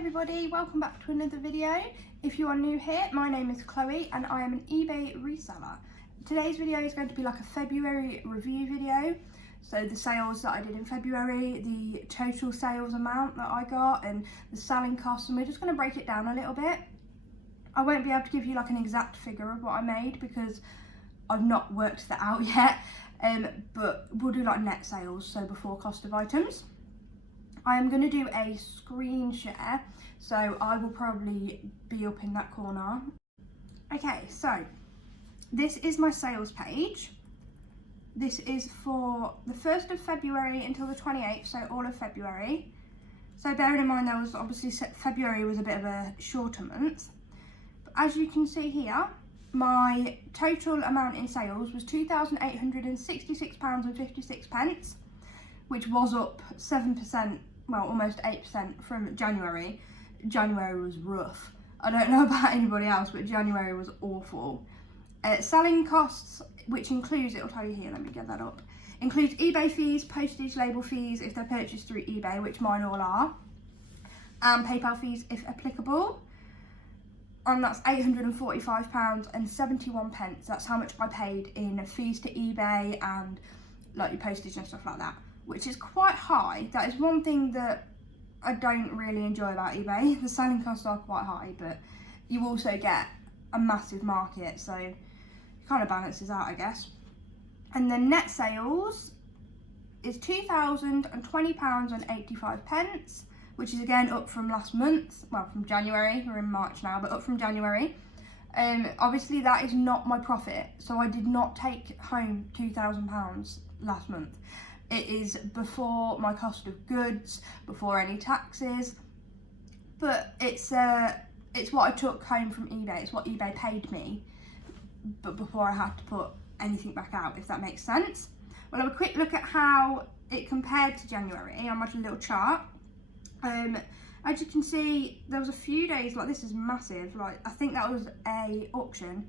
everybody, welcome back to another video. If you are new here, my name is Chloe and I am an eBay reseller. Today's video is going to be like a February review video. So the sales that I did in February, the total sales amount that I got and the selling costs, and we're just going to break it down a little bit. I won't be able to give you like an exact figure of what I made because I've not worked that out yet, but we'll do like net sales, so before cost of items. I am going to do a screen share, so I will probably be up in that corner. Okay, so this is my sales page. This is for the 1st of February until the 28th, so all of February. So bearing in mind there was obviously February was a bit of a shorter month. But as you can see here, my total amount in sales was £2,866.56, which was up 7%, well almost 8% from January. January was rough. I don't know about anybody else, but January was awful. Selling costs, which includes, it'll tell you here, let me get that up, includes eBay fees, postage, label fees if they're purchased through eBay, which mine all are, and PayPal fees if applicable. And that's £845.71. That's how much I paid in fees to eBay and like your postage and stuff like that, which is quite high. That is one thing that I don't really enjoy about eBay. The selling costs are quite high, but you also get a massive market, so it kind of balances out, I guess. And the net sales is £2,020.85, which is again up from last month, well from January, we're in March now, but up from January. Obviously that is not my profit, so I did not take home £2,000 last month. It is before my cost of goods, before any taxes, but it's what I took home from eBay. It's what eBay paid me, but before I had to put anything back out, if that makes sense. We'll have a quick look at how it compared to January on my little chart. As you can see, there was a few days, like this is massive, like I think that was a auction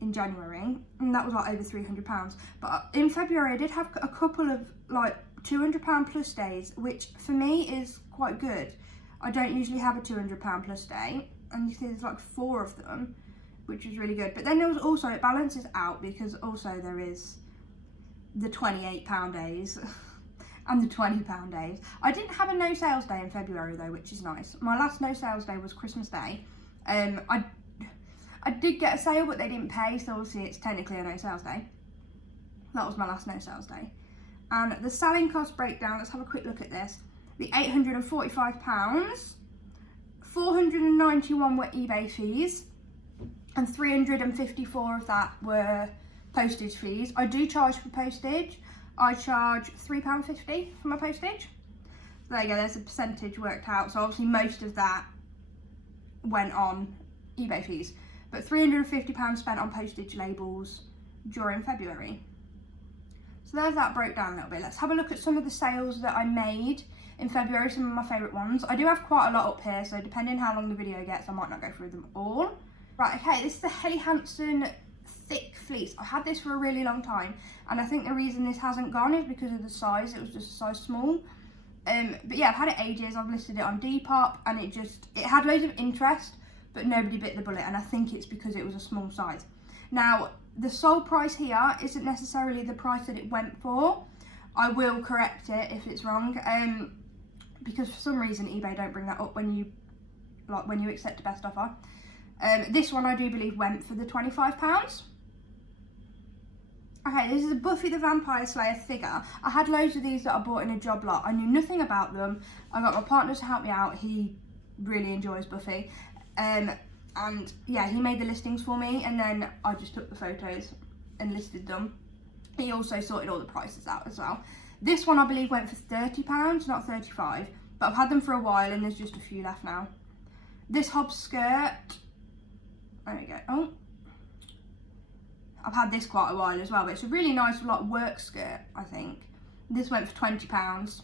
in January, and that was like over £300. But in February I did have a couple of like £200 plus days, which for me is quite good. I don't usually have a £200 plus day, and you see there's like 4 of them, which is really good. But then there was also, it balances out because also there is the £28 days and the £20 days. I didn't have a no sales day in February though, which is nice. My last no sales day was Christmas Day. I did get a sale, but they didn't pay, so obviously it's technically a no sales day. That was my last no sales day. And the selling cost breakdown, let's have a quick look at this. The £845, 491 were eBay fees, and 354 of that were postage fees. I do charge for postage. I charge £3.50 for my postage. So there you go, there's a percentage worked out. So obviously most of that went on eBay fees, but £350 spent on postage labels during February. So there's that breakdown a little bit. Let's have a look at some of the sales that I made in February, some of my favourite ones. I do have quite a lot up here, so depending how long the video gets, I might not go through them all. Right, okay, this is the Helly Hansen thick fleece. I had this for a really long time, and I think the reason this hasn't gone is because of the size. It was just a size small. But yeah, I've had it ages. I've listed it on Depop, and it had loads of interest, but nobody bit the bullet, and I think it's because it was a small size. Now, the sold price here isn't necessarily the price that it went for. I will correct it if it's wrong, because for some reason eBay don't bring that up when you accept a best offer. This one I do believe went for the £25. Okay, this is a Buffy the Vampire Slayer figure. I had loads of these that I bought in a job lot. I knew nothing about them. I got my partner to help me out. He really enjoys Buffy. And yeah, he made the listings for me, and then I just took the photos and listed them. He also sorted all the prices out as well. This one I believe went for £30, not £35, but I've had them for a while and there's just a few left now. This hob skirt, there we go. Oh, I've had this quite a while as well, but it's a really nice like work skirt, I think. This went for £20.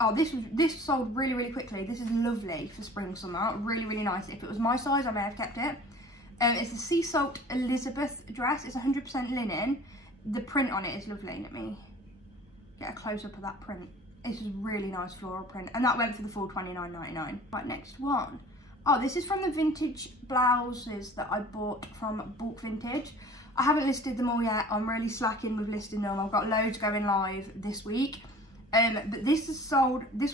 Oh, this sold really, really quickly. This is lovely for spring, summer. Really, really nice. If it was my size, I may have kept it. It's the Sea Salt Elizabeth dress. It's 100% linen. The print on it is lovely. Let me get a close-up of that print. This is really nice floral print, and that went for the full $29.99. Right, next one. Oh, this is from the vintage blouses that I bought from Bulk Vintage. I haven't listed them all yet. I'm really slacking with listing them. I've got loads going live this week. But this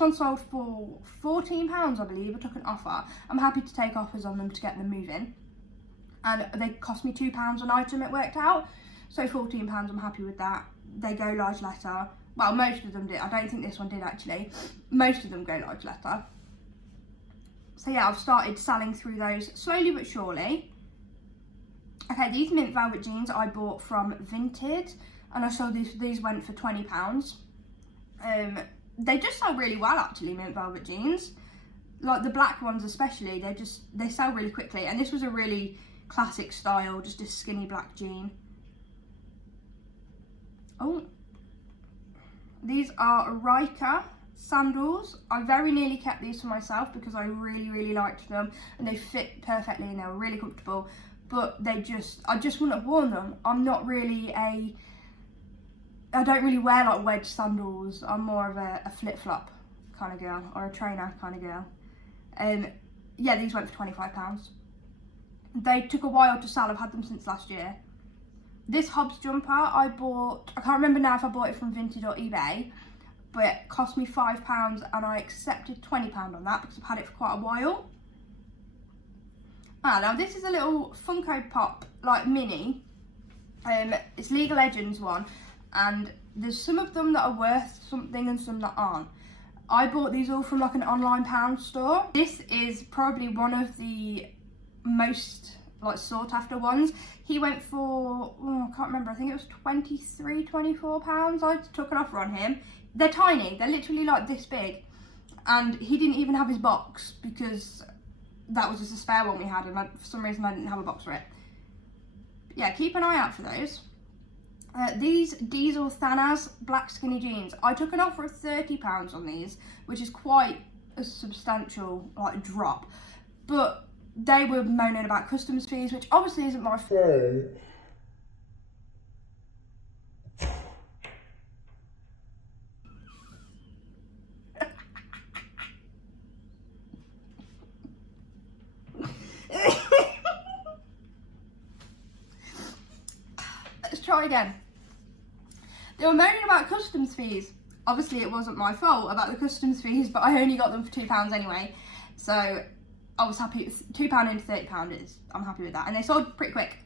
one sold for £14, I believe. I took an offer. I'm happy to take offers on them to get them moving. And they cost me £2 an item, it worked out. So £14, I'm happy with that. They go large letter. Well, most of them did. I don't think this one did actually. Most of them go large letter. So yeah, I've started selling through those slowly but surely. Okay, these mint velvet jeans I bought from Vinted, and I saw these went for £20. They just sell really well actually, mint velvet jeans. Like the black ones especially, they sell really quickly. And this was a really classic style, just a skinny black jean. Oh, these are Rika sandals. I very nearly kept these for myself because I really liked them, and they fit perfectly and they were really comfortable. But I just wouldn't have worn them. I'm not really I don't really wear like wedge sandals. I'm more of a flip-flop kind of girl, or a trainer kind of girl. Yeah, these went for £25. They took a while to sell. I've had them since last year. This Hobbs jumper I bought, I can't remember now if I bought it from Vinted or eBay, but it cost me £5 and I accepted £20 on that because I've had it for quite a while. Now this is a little Funko Pop like mini. It's League of Legends one, and there's some of them that are worth something and some that aren't. I bought these all from like an online pound store. This is probably one of the most like sought after ones. He went for, I can't remember, I think it was £23-24. I took an offer on him. They're tiny, they're literally like this big, and he didn't even have his box because that was just a spare one we had, and for some reason I didn't have a box for it. But yeah, keep an eye out for those. These Diesel Thanas black skinny jeans, I took an offer of £30 on these, which is quite a substantial like drop, but they were moaning about customs fees, which obviously isn't my fault. Let's try again. They were moaning about customs fees. Obviously it wasn't my fault about the customs fees, but I only got them for £2 anyway. So I was happy. £2 into £30 I'm happy with that. And they sold pretty quick.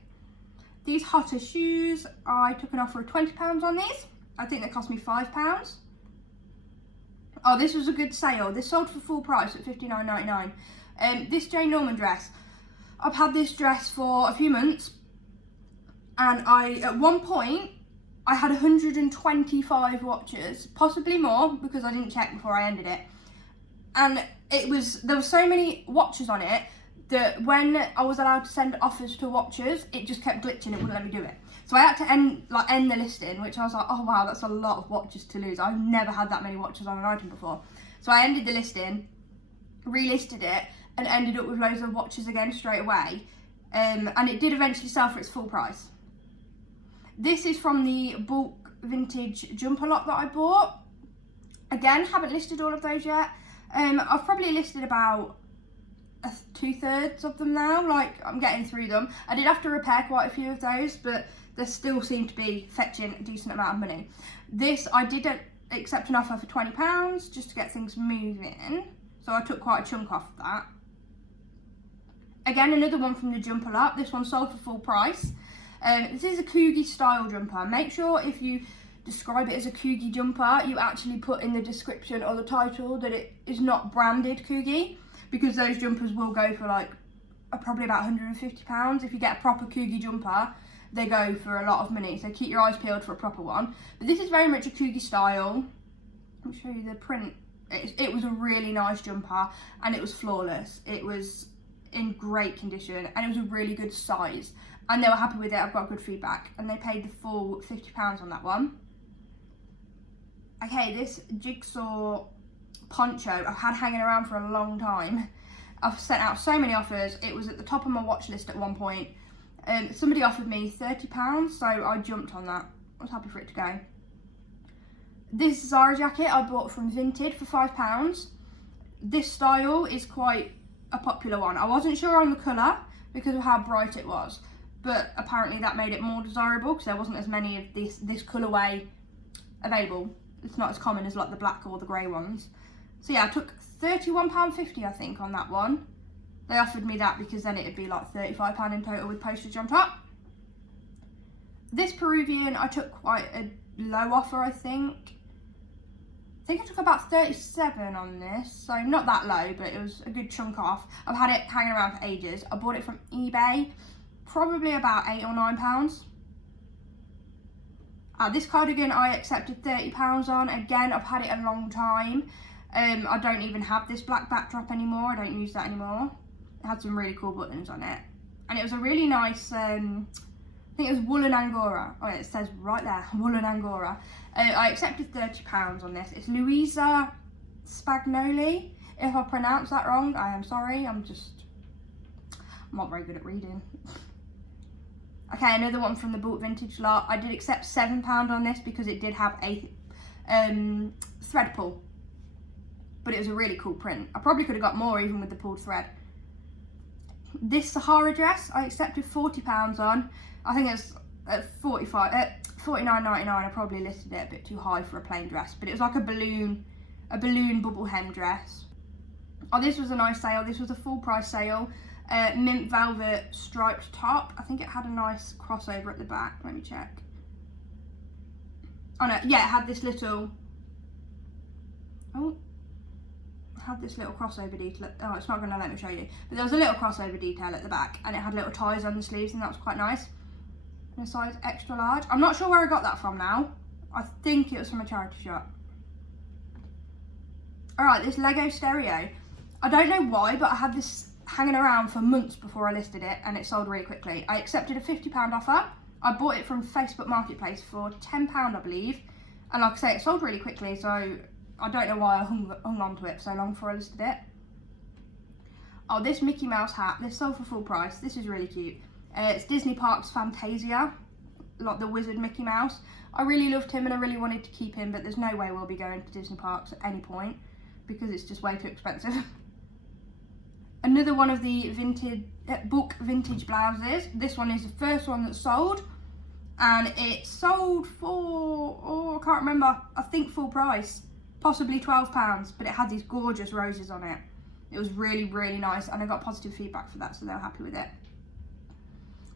These Hotter shoes, I took an offer of £20 on these. I think they cost me £5. Oh, this was a good sale. This sold for full price at $59.99. This Jane Norman dress, I've had this dress for a few months, and at one point I had 125 watches, possibly more because I didn't check before I ended it. And there were so many watches on it that when I was allowed to send offers to watches, it just kept glitching, it wouldn't let me do it. So I had to end the listing, which I was like, oh wow, that's a lot of watches to lose. I've never had that many watches on an item before. So I ended the listing, relisted it, and ended up with loads of watches again straight away. And it did eventually sell for its full price. This is from the Bulk Vintage jumper lot that I bought. Again, haven't listed all of those yet. I've probably listed about 2/3 of them now, like I'm getting through them. I did have to repair quite a few of those, but they still seem to be fetching a decent amount of money. This, I did accept an offer for £20 just to get things moving, so I took quite a chunk off that. Again, another one from the jumper lot. This one sold for full price. This is a Coogie style jumper. Make sure if you describe it as a Coogie jumper, you actually put in the description or the title that it is not branded Coogie, because those jumpers will go for like probably about £150. If you get a proper Coogie jumper, they go for a lot of money, so keep your eyes peeled for a proper one. But this is very much a Coogie style. Let me show you the print. It was a really nice jumper, and it was flawless. It was in great condition, and it was a really good size, and they were happy with it. I've got good feedback, and they paid the full £50 on that one. Okay, this Jigsaw Poncho I've had hanging around for a long time. I've sent out so many offers. It was at the top of my watch list at one point. Somebody offered me £30, so I jumped on that. I was happy for it to go. This Zara jacket I bought from Vinted for £5. This style is quite a popular one. I wasn't sure on the colour because of how bright it was, but apparently that made it more desirable because there wasn't as many of this colourway available. It's not as common as like the black or the grey ones. So yeah, I took £31.50 I think on that one. They offered me that because then it'd be like £35 in total with postage on top. This Peruvian I took quite a low offer, I think. I think I took about 37 on this, so not that low, but it was a good chunk off. I've had it hanging around for ages. I bought it from eBay, probably about £8 or £9. This cardigan I accepted £30 on. Again, I've had it a long time. I don't even have this black backdrop anymore. I don't use that anymore. It had some really cool buttons on it. And it was a really nice, I think it was woolen Angora. Oh, it says right there, woolen Angora. I accepted £30 on this. It's Louisa Spagnoli. If I pronounce that wrong, I am sorry. I'm not very good at reading. Okay, another one from the bought vintage lot. I did accept £7 on this because it did have a thread pull. But it was a really cool print. I probably could have got more even with the pulled thread. This Sahara dress I accepted £40 on. I think it's at $49.99. I probably listed it a bit too high for a plain dress, but it was like a balloon bubble hem dress. Oh, this was a nice sale. This was a full price sale. Mint velvet striped top. I think it had a nice crossover at the back. Let me check. Oh no, yeah, it had this little. Oh. Had this little crossover detail. Oh, it's not going to let me show you, but there was a little crossover detail at the back, and it had little ties on the sleeves, and that was quite nice. In a size extra large. I'm not sure where I got that from now. I think it was from a charity shop. Alright, this Lego stereo. I don't know why, but I had this hanging around for months before I listed it, and it sold really quickly. I accepted a £50 offer. I bought it from Facebook Marketplace for £10, I believe, and like I say, it sold really quickly, so I don't know why I hung on to it for so long before I listed it. Oh, this Mickey Mouse hat, this sold for full price. This is really cute. It's Disney Parks Fantasia, like the wizard Mickey Mouse. I really loved him and I really wanted to keep him, but there's no way we'll be going to Disney Parks at any point because it's just way too expensive. Another one of the book vintage blouses. This one is the first one that sold, and it sold for, oh, I can't remember, I think full price, possibly £12, but it had these gorgeous roses on it. It was really, really nice, and I got positive feedback for that, so they were happy with it.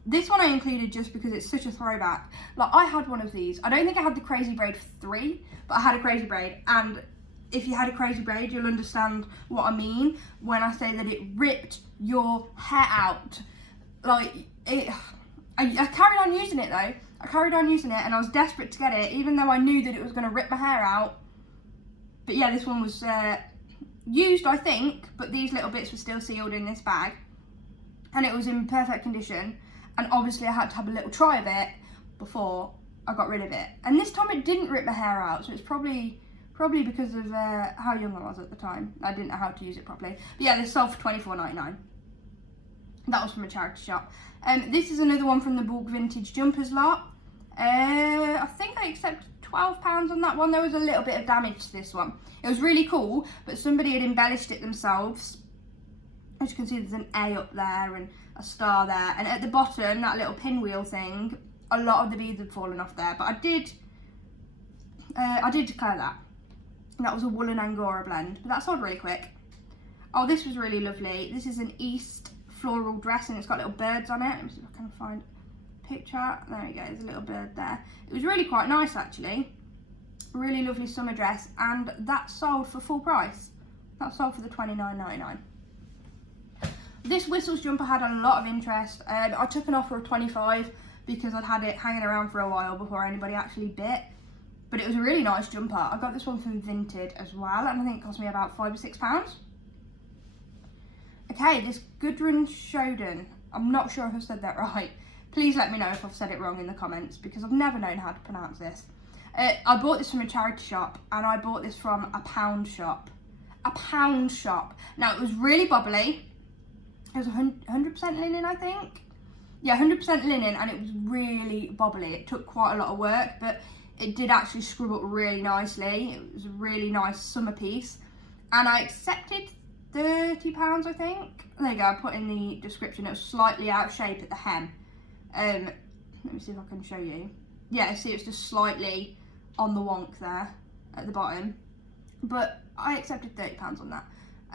This one I included just because it's such a throwback. Like, I had one of these. I don't think I had the Crazy Braid 3, but I had a Crazy Braid, and if you had a Crazy Braid, you'll understand what I mean when I say that it ripped your hair out. Like, I carried on using it though. I carried on using it, and I was desperate to get it, even though I knew that it was going to rip my hair out. But yeah, this one was used, I think, but these little bits were still sealed in this bag, and it was in perfect condition. And obviously I had to have a little try of it before I got rid of it. And this time it didn't rip my hair out, so it's probably because of how young I was at the time. I didn't know how to use it properly. But yeah, this sold for £24.99. That was from a charity shop. This is another one from the bulk vintage jumpers lot. I think I accepted £12 on that one. There was a little bit of damage to this one. It was really cool, but somebody had embellished it themselves. As you can see, there's an A up there and a star there, and at the bottom, that little pinwheel thing, a lot of the beads had fallen off there, but I did declare that. And that was a woolen Angora blend, but that sold really quick. Oh, this was really lovely. This is an East floral dress, and it's got little birds on it. Let me see if I can find a picture. There we go, there's a little bird there. It was really quite nice, actually. Really lovely summer dress, and that sold for full price. That sold for the £29.99. This Whistles jumper had a lot of interest. I took an offer of £25 because I'd had it hanging around for a while before anybody actually bit. But it was a really nice jumper. I got this one from Vinted as well, and I think it cost me about £5 or £6. Okay, this Gudrun Shoden. I'm not sure if I've said that right. Please let me know if I've said it wrong in the comments, because I've never known how to pronounce this. I bought this from a charity shop, and I bought this from a pound shop. A pound shop. Now, it was really bubbly. It was 100% linen, I think. Yeah, 100% linen, and it was really bubbly. It took quite a lot of work, but it did actually scrub up really nicely. It was a really nice summer piece, and I accepted £30, I think. There you go, I put in the description. It was slightly out of shape at the hem. Let me see if I can show you. Yeah, see, it's just slightly on the wonk there at the bottom, but I accepted £30 on that.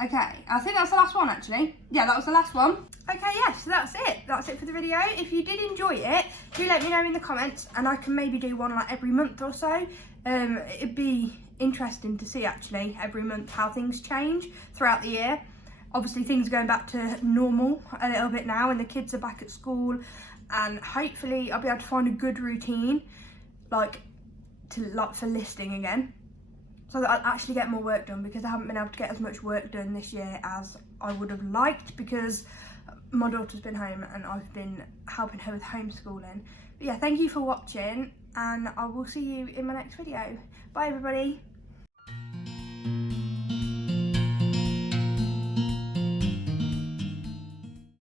Okay, I think that's the last one actually. Yeah, that was the last one. Okay, yeah, so that's it. That's it for the video. If you did enjoy it, do let me know in the comments, and I can maybe do one like every month or so. It'd be interesting to see actually every month how things change throughout the year. Obviously things are going back to normal a little bit now, and the kids are back at school, and hopefully I'll be able to find a good routine for listing again, so that I'll actually get more work done, because I haven't been able to get as much work done this year as I would have liked, because my daughter's been home and I've been helping her with homeschooling. But yeah, thank you for watching, and I will see you in my next video. Bye everybody.